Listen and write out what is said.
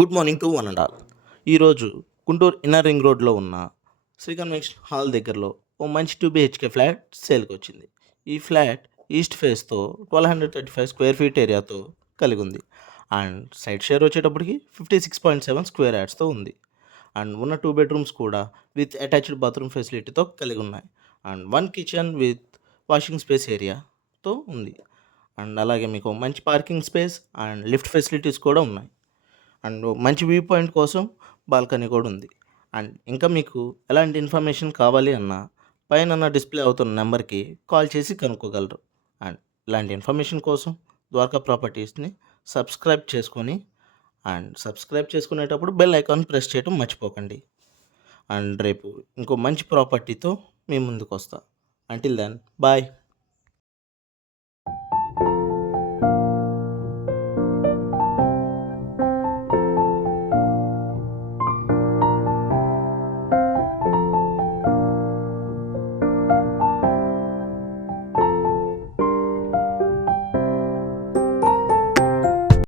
Good morning to one and all. ఈరోజు Guntur inner ring రోడ్లో ఉన్న శ్రీ కన్వెన్షన్ హాల్ దగ్గరలో ఓ మంచి 2 BHK ఫ్లాట్ సేల్కి వచ్చింది. ఈ ఫ్లాట్ ఈస్ట్ ఫేస్తో 1235 స్క్వేర్ ఫీట్ ఏరియాతో కలిగి ఉంది. అండ్ సైడ్ షేర్ వచ్చేటప్పటికి 56.7 స్క్వేర్ యార్డ్స్తో ఉంది. అండ్ ఉన్న 2 బెడ్రూమ్స్ కూడా విత్ అటాచ్డ్ బాత్రూమ్ ఫెసిలిటీతో కలిగి ఉన్నాయి. And 1 kitchen with washing space ఏరియాతో ఉంది. అండ్ అలాగే మీకు మంచి parking space and lift facilities కూడా ఉన్నాయి. అండ్ మంచి వ్యూ పాయింట్ కోసం బాల్కనీ కూడా ఉంది. అండ్ ఇంకా మీకు ఎలాంటి ఇన్ఫర్మేషన్ కావాలి అన్నా పైన డిస్ప్లే అవుతున్న నెంబర్కి కాల్ చేసి కనుక్కోగలరు. అండ్ ఇలాంటి ఇన్ఫర్మేషన్ కోసం ద్వారకా ప్రాపర్టీస్ని సబ్స్క్రైబ్ చేసుకునేటప్పుడు బెల్ ఐకాన్ ప్రెస్ చేయడం మర్చిపోకండి. అండ్ రేపు ఇంకో మంచి ప్రాపర్టీతో మీ ముందుకు వస్తా. Until then bye.